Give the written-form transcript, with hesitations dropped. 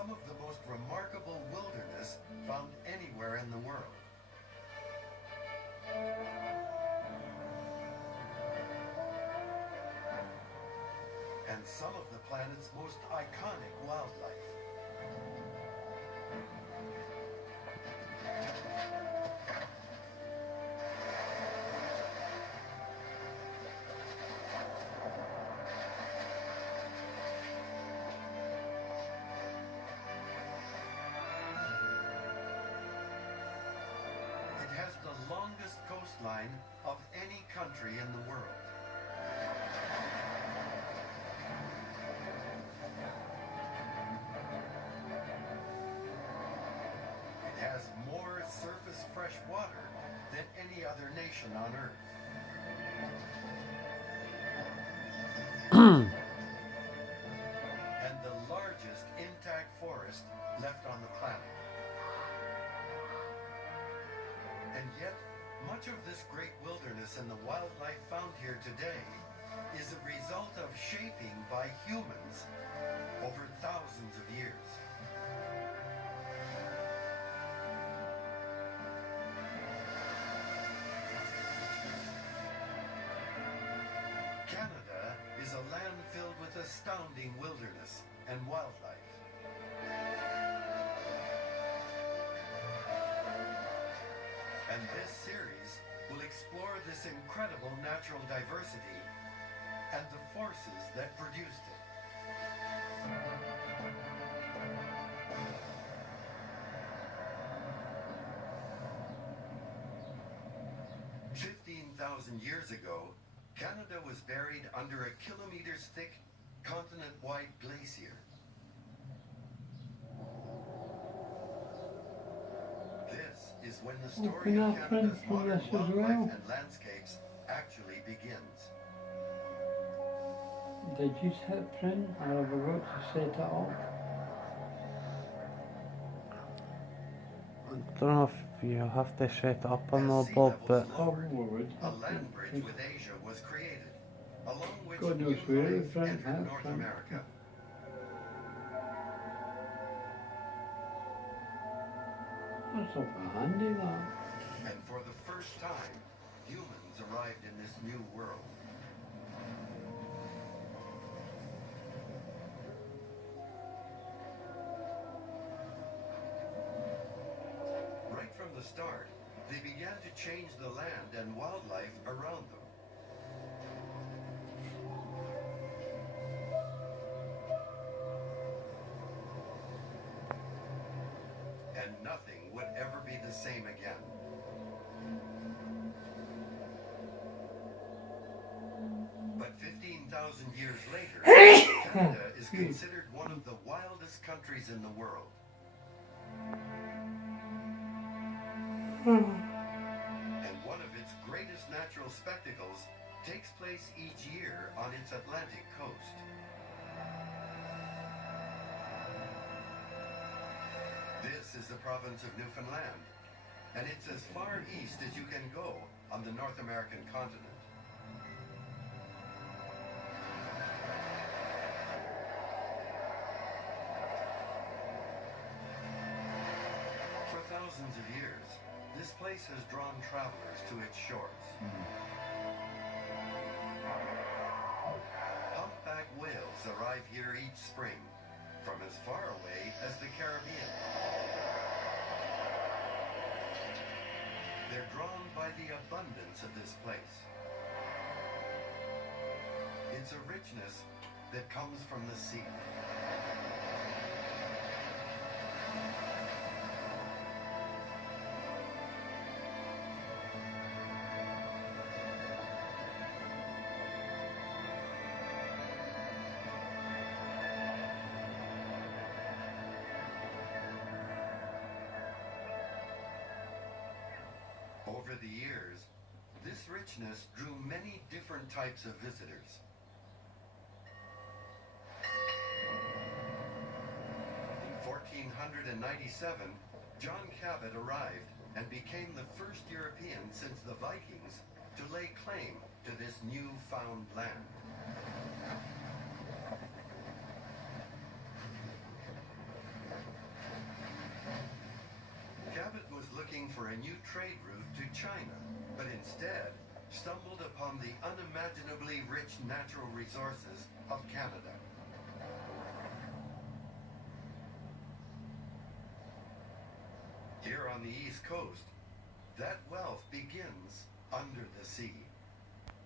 some of the most remarkable wilderness found anywhere in the world. And some of the planet's most iconic wildlife. It has the longest coastline of any country in the world. It has more surface fresh water than any other nation on Earth. And the largest intact forest left on the planet. And yet, much of this great wilderness and the wildlife found here today is a result of shaping by humans over thousands of years. Canada is a land filled with astounding wilderness and wildlife. And this series will explore this incredible natural diversity and the forces that produced it. Years ago, Canada was buried under a kilometers-thick, continent-wide glacier. This is when the story of Canada's modern wildlife and landscapes actually begins. Did you hit print or have a vote to set it up? I don't know if you have to set it up or not, Bob, but A land bridge with Asia was created, along which God knows new where life it's from, entered North America. That's not handy, that. And for the first time, humans arrived in this new world. Right from the start, they began to change the land and wildlife around them. And nothing would ever be the same again. But 15,000 years later, Canada is considered one of the wildest countries in the world. And one of its greatest natural spectacles takes place each year on its Atlantic coast. This is the province of Newfoundland, and it's as far east as you can go on the North American continent. For thousands of years, this place has drawn travelers to its shores. Humpback whales arrive here each spring, from as far away as the Caribbean. They're drawn by the abundance of this place. It's a richness that comes from the sea. Over the years, this richness drew many different types of visitors. In 1497, John Cabot arrived and became the first European since the Vikings to lay claim to this newfound land. for a new trade route to China, but instead stumbled upon the unimaginably rich natural resources of Canada. Here on the East Coast, that wealth begins under the sea.